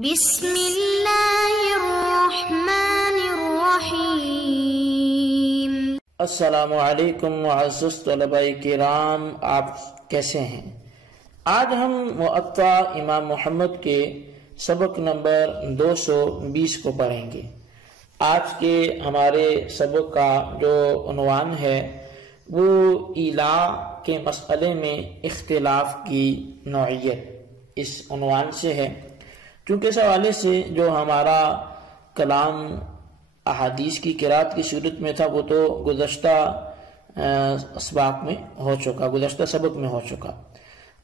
بسم اللہ الرحمن الرحیم۔ السلام علیکم معزز طلباء کرام، آپ کیسے ہیں؟ آج ہم موطا امام محمد کے سبق نمبر 220 کو پڑھیں گے۔ آج کے ہمارے سبق کا جو عنوان ہے وہ ایلا کے مسئلے میں اختلاف کی نوعیت، اس عنوان سے ہے، چونکہ اس حوالے سے جو ہمارا کلام احادیث کی قرات کی صورت میں تھا وہ تو گزشتہ اسباق میں ہو چکا، گزشتہ سبق میں ہو چکا۔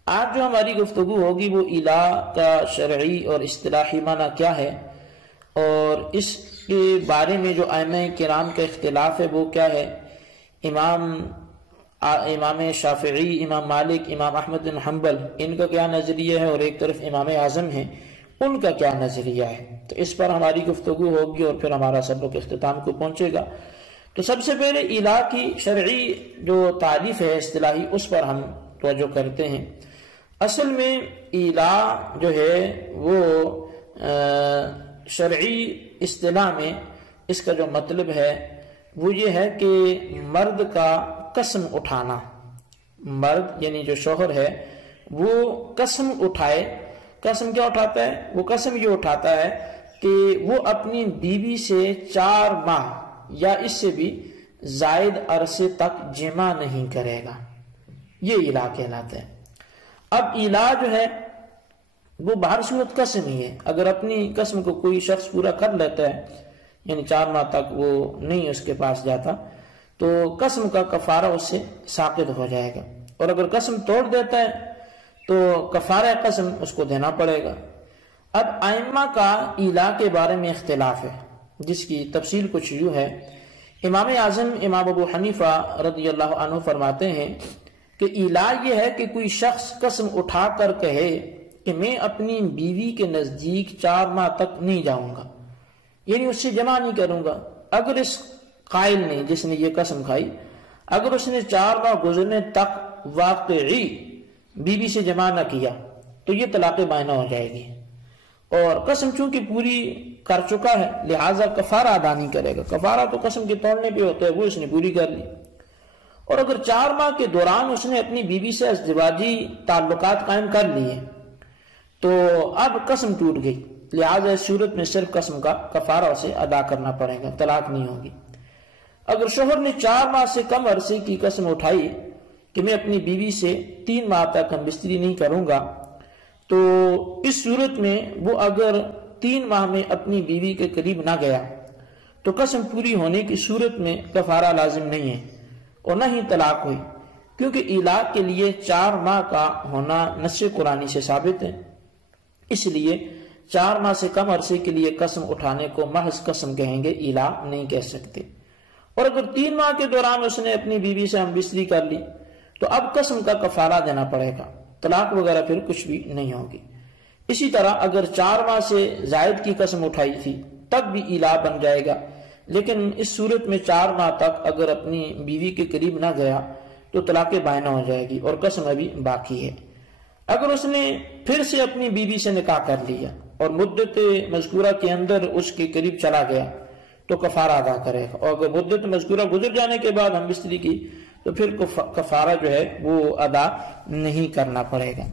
آج جو ہماری گفتگو ہوگی وہ ایلا کا شرعی اور اصطلاحی معنی کیا ہے، اور اس کے بارے میں جو ائمہ کرام کا اختلاف ہے وہ کیا ہے، امام شافعی، امام مالک، امام احمد بن حنبل، ان کا کیا نظریہ ہے، اور ایک طرف امام اعظم ہیں، ان کا کیا نظریہ ہے۔ تو اس پر ہماری گفتگو ہوگی اور پھر ہمارا سبق اختتام کو پہنچے گا۔ تو سب سے پہلے ایلا کی شرعی جو تعریف ہے اصطلاحی، اس پر ہم توجہ کرتے ہیں۔ اصل میں ایلا جو ہے وہ شرعی اصطلاح میں اس کا جو مطلب ہے وہ یہ ہے کہ مرد کا قسم اٹھانا، مرد یعنی جو شوہر ہے وہ قسم اٹھائے۔ قسم کیا اٹھاتا ہے؟ وہ قسم یہ اٹھاتا ہے کہ وہ اپنی بیوی سے 4 ماہ یا اس سے بھی زائد عرصے تک جمع نہیں کرے گا، یہ ایلا کہلاتا ہے۔ اب ایلا جو ہے وہ بہر صورت قسم ہی ہے، اگر اپنی قسم کو کوئی شخص پورا کر لیتا ہے، یعنی 4 ماہ تک وہ نہیں اس کے پاس جاتا، تو قسم کا کفارہ اس سے ساقط ہو جائے گا، اور اگر قسم توڑ دیتا ہے تو کفارہ قسم اس کو دینا پڑے گا۔ اب ائمہ کا ایلا کے بارے میں اختلاف ہے، جس کی تفصیل کچھ یوں ہے۔ امام اعظم امام ابو حنیفہ رضی اللہ عنہ فرماتے ہیں کہ ایلا یہ ہے کہ کوئی شخص قسم اٹھا کر کہے کہ میں اپنی بیوی کے نزدیک 4 ماہ تک نہیں جاؤں گا، یعنی اس سے جمع نہیں کروں گا۔ اگر اس قائل نے، جس نے یہ قسم کھائی، اگر اس نے 4 ماہ گزرنے تک واقعی بیوی سے جمع نہ کیا تو یہ طلاق بائنہ ہو جائے گی، اور قسم چونکہ پوری کر چکا ہے لہٰذا کفارہ ادا نہیں کرے گا۔ کفارہ تو قسم کے توڑنے پہ ہوتا ہے، وہ اس نے پوری کر لی۔ اور اگر 4 ماہ کے دوران اس نے اپنی بیوی سے ازدواجی تعلقات قائم کر لیے تو اب قسم ٹوٹ گئی، لہٰذا اس صورت میں صرف قسم کا کفارہ اسے ادا کرنا پڑے گا، طلاق نہیں ہوگی۔ اگر شوہر نے 4 ماہ سے کم عرصے کی قسم اٹھائی کہ میں اپنی بیوی سے 3 ماہ تک ہم بستری نہیں کروں گا، تو اس صورت میں وہ اگر 3 ماہ میں اپنی بیوی کے قریب نہ گیا تو قسم پوری ہونے کی صورت میں کفارہ لازم نہیں ہے اور نہ ہی طلاق ہوئی، کیونکہ ایلا کے لیے 4 ماہ کا ہونا نص قرآنی سے ثابت ہے۔ اس لیے 4 ماہ سے کم عرصے کے لیے قسم اٹھانے کو محض قسم کہیں گے، ایلا نہیں کہہ سکتے۔ اور اگر 3 ماہ کے دوران اس نے اپنی بیوی سے ہم بستری کر لی تو اب قسم کا کفارہ دینا پڑے گا، طلاق وغیرہ پھر کچھ بھی نہیں ہوگی۔ اسی طرح اگر 4 ماہ سے زائد کی قسم اٹھائی تھی تب بھی ایلا بن جائے گا، لیکن اس صورت میں 4 ماہ تک اگر اپنی بیوی کے قریب نہ گیا تو طلاق بائنہ ہو جائے گی اور قسم ابھی باقی ہے۔ اگر اس نے پھر سے اپنی بیوی سے نکاح کر لیا اور مدت مذکورہ کے اندر اس کے قریب چلا گیا تو کفارہ ادا کرے گا، اور اگر مدت مذکورہ گزر جانے کے بعد ہم بستری کی تو پھر کفارہ جو ہے وہ ادا نہیں کرنا پڑے گا۔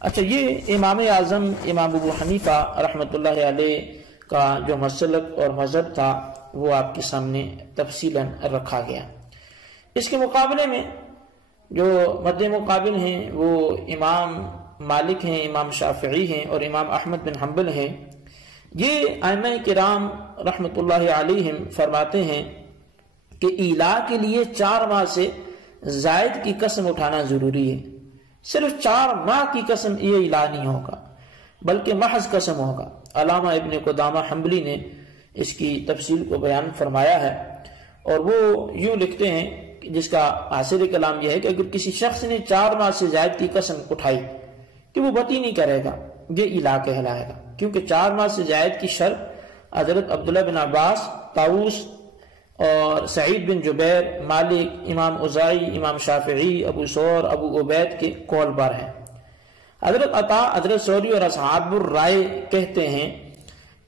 اچھا، یہ امام اعظم امام ابو حنیفہ رحمۃ اللہ علیہ کا جو مسلک اور مذہب تھا وہ آپ کے سامنے تفصیلاً رکھا گیا۔ اس کے مقابلے میں جو مد مقابل ہیں وہ امام مالک ہیں، امام شافعی ہیں اور امام احمد بن حنبل ہیں۔ یہ ائمہ کرام رحمۃ اللہ علیہم فرماتے ہیں کہ ایلا کے لیے 4 ماہ سے زائد کی قسم اٹھانا ضروری ہے۔ صرف 4 ماہ کی قسم یہ ایلا نہیں ہوگا بلکہ محض قسم ہوگا۔ علامہ ابن قدامہ حنبلی نے اس کی تفصیل کو بیان فرمایا ہے، اور وہ یوں لکھتے ہیں جس کا حاصل کلام یہ ہے کہ اگر کسی شخص نے 4 ماہ سے زائد کی قسم اٹھائی کہ وہ بتی نہیں کرے گا، یہ ایلا کہلائے گا، کیونکہ 4 ماہ سے زائد کی شرط حضرت عبداللہ بن عباس، طاووس اور سعید بن جبیر، مالک، امام اوزاعی، امام شافعی، ابو ثور، ابو عبید کے قول پر ہے۔ حضرت عطا، حضرت ثوری اور اصحاب الرائے کہتے ہیں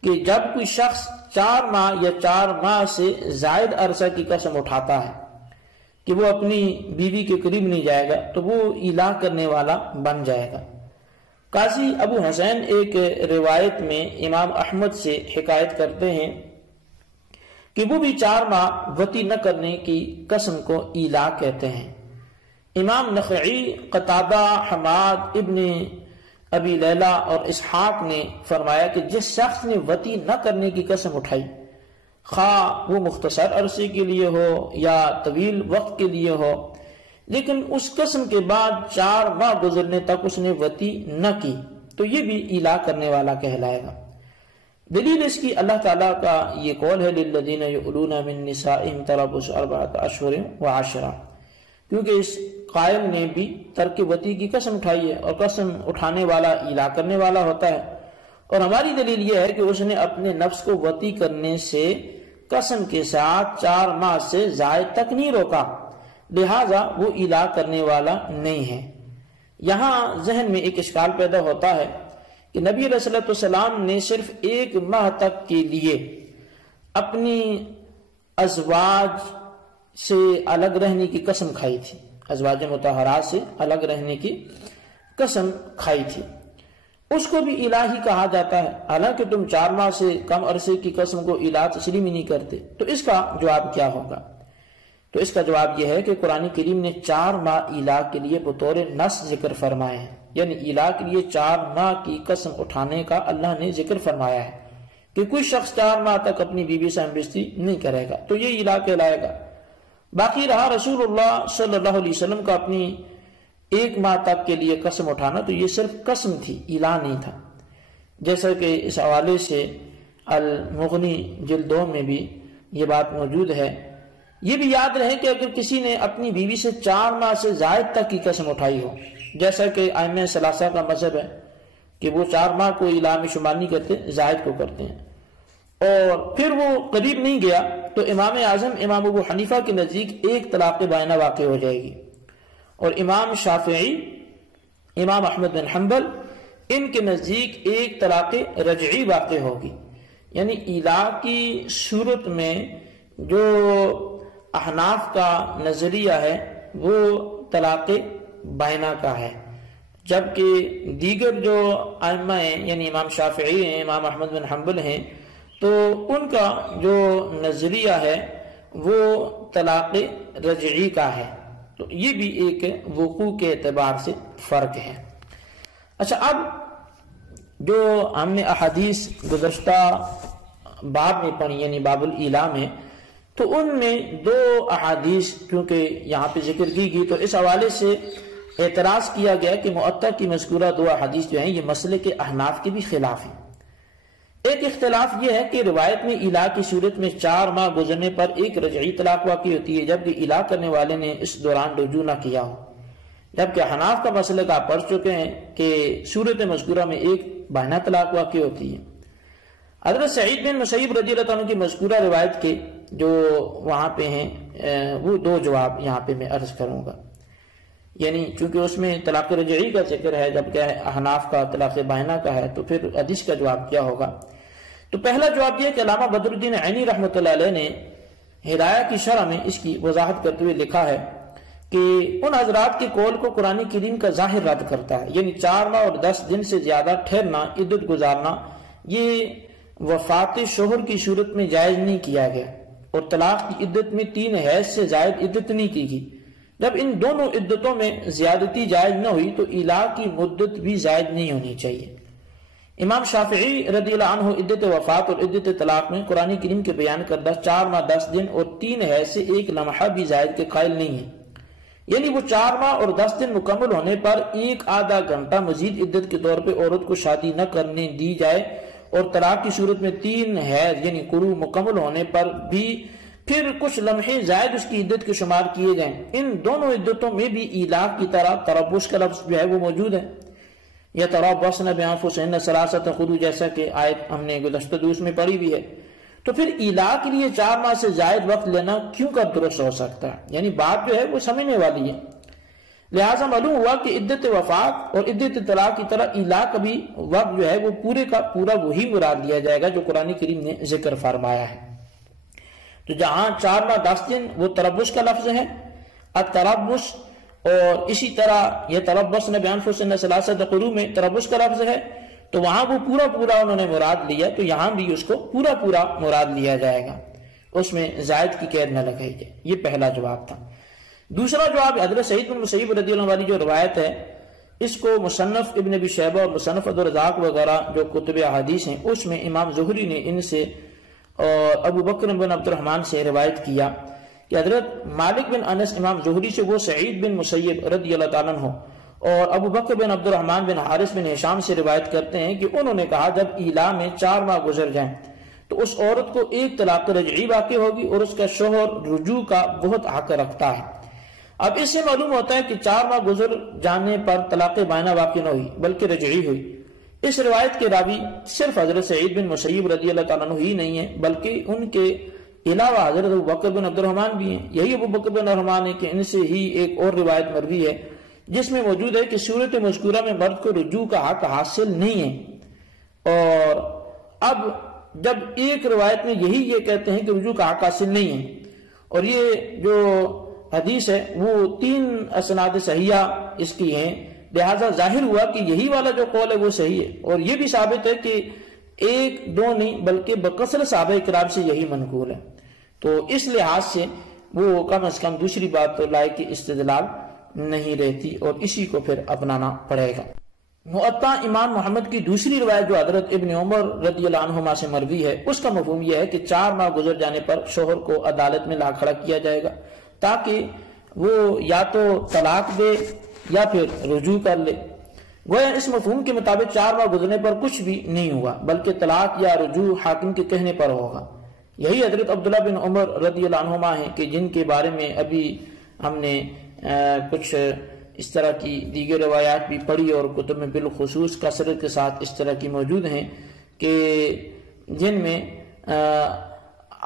کہ جب کوئی شخص 4 ماہ یا 4 ماہ سے زائد عرصہ کی قسم اٹھاتا ہے کہ وہ اپنی بیوی کے قریب نہیں جائے گا تو وہ ایلا کرنے والا بن جائے گا۔ قاضی ابو حسین ایک روایت میں امام احمد سے حکایت کرتے ہیں کہ وہ بھی 4 ماہ وطی نہ کرنے کی قسم کو ایلا کہتے ہیں۔ امام نخعی، قتادہ، حماد ابن ابی لیلہ اور اسحاق نے فرمایا کہ جس شخص نے وطی نہ کرنے کی قسم اٹھائی، خواہ وہ مختصر عرصے کے لیے ہو یا طویل وقت کے لیے ہو، لیکن اس قسم کے بعد 4 ماہ گزرنے تک اس نے وطی نہ کی، تو یہ بھی ایلا کرنے والا کہلائے گا۔ دلیل اس کی اللہ تعالیٰ کا یہ قول ہے للذین یؤلون من نسائہم تربص 4 اشہر وعشرہ، کیونکہ اس قائل نے بھی ترک وطی کی قسم اٹھائی ہے، اور قسم اٹھانے والا ایلا کرنے والا ہوتا ہے، اور ہماری دلیل یہ ہے کہ اس نے اپنے نفس کو وطی کرنے سے قسم کے ساتھ 4 ماہ سے زائد تک نہیں روکا، لہٰذا وہ ایلا کرنے والا نہیں ہے۔ یہاں ذہن میں ایک اشکال پیدا ہوتا ہے کہ نبی علیہ الصلوۃ والسلام نے صرف 1 ماہ تک کے لیے اپنی ازواج سے الگ رہنے کی قسم کھائی تھی، ازواج مطہرات سے الگ رہنے کی قسم کھائی تھی، اس کو بھی الہی کہا جاتا ہے، حالانکہ تم 4 ماہ سے کم عرصے کی قسم کو الہ تسلیم ہی نہیں کرتے۔ تو اس کا جواب کیا ہوگا؟ تو اس کا جواب یہ ہے کہ قرآن کریم نے 4 ماہ الہ کے لیے بطور نص ذکر فرمائے ہیں، یعنی الہ کے لیے 4 ماہ کی قسم اٹھانے کا اللہ نے ذکر فرمایا ہے کہ کوئی شخص 4 ماہ تک اپنی بیوی سے ہمبستری نہیں کرے گا تو یہ الہ کہلائے گا۔ باقی رہا رسول اللہ صلی اللہ علیہ وسلم کا اپنی 1 ماہ تک کے لیے قسم اٹھانا، تو یہ صرف قسم تھی، الہ نہیں تھا، جیسا کہ اس حوالے سے المغنی جلد 2 میں بھی یہ بات موجود ہے۔ یہ بھی یاد رہے کہ اگر کسی نے اپنی بیوی سے 4 ماہ سے زائد تک کی قسم اٹھائی ہو، جیسا کہ ائمہ ثلاثہ کا مذہب ہے کہ وہ 4 ماہ کو الہ میں شمار نہیں کرتے، زائد کو کرتے ہیں، اور پھر وہ قریب نہیں گیا، تو امام اعظم امام ابو حنیفہ کے نزدیک 1 طلاق بائنہ واقع ہو جائے گی، اور امام شافعی، امام احمد بن حنبل، ان کے نزدیک 1 طلاق رجعی واقع ہوگی۔ یعنی الہ کی صورت میں جو احناف کا نظریہ ہے وہ طلاق بائنہ کا ہے، جبکہ دیگر جو ائمہ ہیں یعنی امام شافعی ہیں، امام احمد بن حنبل ہیں، تو ان کا جو نظریہ ہے وہ طلاق رجعی کا ہے، تو یہ بھی ایک وقوع کے اعتبار سے فرق ہے۔ اچھا، اب جو ہم نے احادیث گزشتہ باب میں پڑھی یعنی باب الایلا میں، تو ان میں 2 احادیث کیونکہ یہاں پہ ذکر کی گئی، تو اس حوالے سے اعتراض کیا گیا کہ معطا کی مذکورہ 2 احادیث جو ہیں یہ مسئلے کے احناف کے بھی خلاف ہیں۔ ایک اختلاف یہ ہے کہ روایت میں الہ کی صورت میں 4 ماہ گزرنے پر 1 رجعی طلاق واقع ہوتی ہے، جبکہ الہ کرنے والے نے اس دوران رجوع نہ کیا ہو، جبکہ حناف کا مسئلہ کا پڑھ چکے ہیں کہ صورت مذکورہ میں 1 بائنہ طلاق واقع ہوتی ہے۔ حضرت سعید بن مسیب رضی اللہ عنہ کی مذکورہ روایت کے جو وہاں پہ ہیں وہ 2 جواب یہاں پہ میں عرض کروں گا، یعنی چونکہ اس میں طلاق رجعی کا ذکر ہے جبکہ احناف کا طلاق بائنہ کا ہے، تو پھر حدیث کا جواب کیا ہوگا؟ تو پہلا جواب یہ کہ علامہ بدر الدین عینی رحمۃ اللہ علیہ نے ہدایہ کی شرح میں اس کی وضاحت کرتے ہوئے لکھا ہے کہ ان حضرات کے قول کو قرآن کریم کا ظاہر رد کرتا ہے، یعنی 4 ماہ اور 10 دن سے زیادہ ٹھہرنا، عدت گزارنا، یہ وفات شوہر کی صورت میں جائز نہیں کیا گیا، اور طلاق کی عدت میں 3 حیض سے زائد عدت نہیں کی گئی۔ جب ان دونوں عدتوں میں زیادتی جائز نہ ہوئی تو الہ کی مدت بھی زائد نہیں ہونی چاہیے۔ امام شافعی رضی اللہ عنہ عدت وفات اور عدت طلاق میں قرآن کریم کے بیان کردہ 4 ماہ 10 دن اور 3 حیض سے 1 لمحہ بھی زائد کے قائل نہیں ہیں، یعنی وہ 4 ماہ اور 10 دن مکمل ہونے پر 1 آدھا گھنٹہ مزید عدت کے طور پہ عورت کو شادی نہ کرنے دی جائے، اور طلاق کی صورت میں 3 حیض یعنی قروء مکمل ہونے پر بھی پھر کچھ لمحے زائد اس کی عدت کے شمار کیے جائیں۔ ان دونوں عدتوں میں بھی الہ کی طرح تربص کا لفظ جو ہے وہ موجود ہے، یا تربصن بانفسہن ثلاثۃ قروء، جیسا کہ آیت ہم نے گزشتہ دروس میں پڑھی بھی ہے۔ تو پھر الہ کے لیے 4 ماہ سے زائد وقت لینا کیوں کر درست ہو سکتا ہے؟ یعنی بات جو ہے وہ سمجھنے والی ہے۔ لہٰذا معلوم ہوا کہ عدت وفات اور عدت طلاق کی طرح الا کا بھی وقت جو ہے وہ پورے کا پورا وہی مراد لیا جائے گا جو قرآن کریم نے ذکر فرمایا ہے۔ تو جہاں 4 ماہ 10 دن وہ تربص کا لفظ ہے، التربص، اور اسی طرح یہ تربصن بانفسہن ثلاثۃ قروء میں تربص کا لفظ ہے، تو وہاں وہ پورا انہوں نے مراد لیا، تو یہاں بھی اس کو پورا مراد لیا جائے گا، اس میں زائد کی قید نہ لگائی جائے۔ یہ پہلا جواب تھا۔ دوسرا جواب حضرت سعید بن مسیب رضی اللہ عنہ والی جو روایت ہے، اس کو مصنف ابن ابی شیبہ اور مصنف عبدالرزاق وغیرہ جو کتب احادیث ہیں اس میں امام زہری نے ان سے اور ابو بکر بن عبد الرحمن سے روایت کیا کہ حضرت مالک بن انس امام زہری سے وہ سعید بن مسیب رضی اللہ تعالیٰ عنہ اور ابو بکر بن عبد الرحمن بن حارث بن ہشام سے روایت کرتے ہیں کہ انہوں نے کہا جب ایلا میں 4 ماہ گزر جائیں تو اس عورت کو ایک طلاق رجعی واقع ہوگی اور اس کا شوہر رجوع کا بہت حق رکھتا ہے۔ اب اس سے معلوم ہوتا ہے کہ 4 ماہ گزر جانے پر طلاق بائنہ واقع نہ ہوئی بلکہ رجعی ہوئی۔ اس روایت کے راوی صرف حضرت سعید بن مسیب رضی اللہ تعالیٰ عنہ ہی نہیں ہیں بلکہ ان کے علاوہ حضرت ابو بکر بن عبد الرحمن بھی ہیں۔ یہی ابو بکر بن عبد الرحمن ہے کہ ان سے ہی ایک اور روایت مروی ہے جس میں موجود ہے کہ صورت مذکورہ میں مرد کو رجوع کا حق حاصل نہیں ہے، اور اب جب ایک روایت میں یہی یہ کہتے ہیں کہ رجوع کا حق حاصل نہیں ہے، اور یہ جو حدیث ہے وہ 3 اسناد صحیحہ اس کی ہیں، لہذا ظاہر ہوا کہ یہی والا جو قول ہے وہ صحیح ہے، اور یہ بھی ثابت ہے کہ 1-2 نہیں بلکہ بکثرت صحابہ کرام سے یہی منقول ہے، تو اس لحاظ سے وہ کم از کم دوسری بات تو لائق استدلال نہیں رہتی اور اسی کو پھر اپنانا پڑے گا۔ معطا امام محمد کی دوسری روایت جو حضرت ابن عمر رضی اللہ عنہما سے مروی ہے اس کا مفہوم یہ ہے کہ 4 ماہ گزر جانے پر شوہر کو عدالت میں لا کھڑا کیا جائے گا تاکہ وہ یا تو طلاق دے یا پھر رجوع کر لے۔ گویا اس مفہوم کے مطابق 4 ماہ گزرنے پر کچھ بھی نہیں ہوا بلکہ طلاق یا رجوع حاکم کے کہنے پر ہوگا۔ یہی حضرت عبداللہ بن عمر رضی اللہ عنہما ہیں کہ جن کے بارے میں ابھی ہم نے کچھ اس طرح کی دیگر روایات بھی پڑھی اور کتب میں بالخصوص کثرت کے ساتھ اس طرح کی موجود ہیں کہ جن میں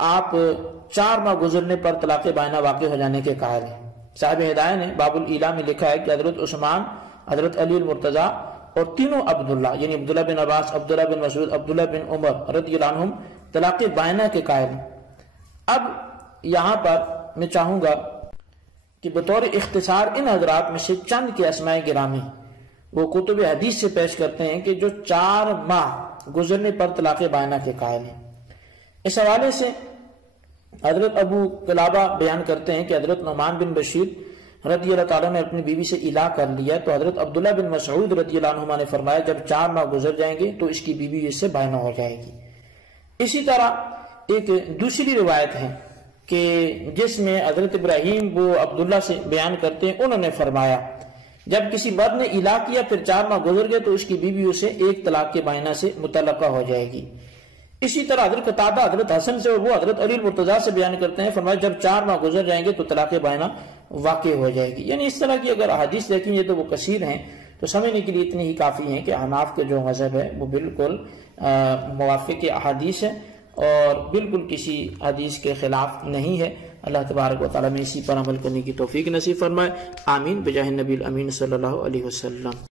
آپ 4 ماہ گزرنے پر طلاق بائنہ واقع ہو جانے کے قائل ہیں۔ صاحب ہدایہ نے باب الایلا میں لکھا ہے کہ حضرت عثمان، حضرت علی المرتضیٰ اور تینوں عبداللہ یعنی عبداللہ بن عباس، عبداللہ بن مسعود، عبداللہ بن عمر رضی اللہ عنہم طلاق بائنہ کے قائل ہیں۔ اب یہاں پر میں چاہوں گا کہ بطور اختصار ان حضرات میں سے چند کے اسماء گرامی وہ کتب حدیث سے پیش کرتے ہیں کہ جو 4 ماہ گزرنے پر طلاق بائنہ کے قائل ہیں۔ اس حوالے سے حضرت ابو قلابہ بیان کرتے ہیں کہ حضرت نعمان بن بشیر رضی اللہ تعالیٰ نے اپنی بیوی سے الا کر لیا تو حضرت عبداللہ بن مسعود رضی اللہ عنہما نے فرمایا جب 4 ماہ گزر جائیں گے تو اس کی بیوی اس سے بائنہ ہو جائے گی۔ اسی طرح ایک دوسری روایت ہے کہ جس میں حضرت ابراہیم وہ عبداللہ سے بیان کرتے ہیں، انہوں نے فرمایا جب کسی مرد نے الا کیا پھر 4 ماہ گزر گئے تو اس کی بیوی اسے ایک طلاق کے بائنہ سے متعلقہ ہو جائے گی۔ اسی طرح حضرت قتادہ حضرت حسن سے اور وہ حضرت علی المرتضیٰ سے بیان کرتے ہیں، فرمایا جب 4 ماہ گزر جائیں گے تو طلاق بائنہ واقع ہو جائے گی۔ یعنی اس طرح کی اگر احادیث دیکھیں گے تو وہ کثیر ہیں، تو سمجھنے کے لیے اتنی ہی کافی ہیں کہ حناف کے جو مذہب ہے وہ بالکل موافق احادیث ہے اور بالکل کسی حدیث کے خلاف نہیں ہے۔ اللہ تبارک و تعالیٰ میں اسی پر عمل کرنے کی توفیق نصیب فرمائے، آمین بجاہ النبی الامین صلی اللہ علیہ وسلم۔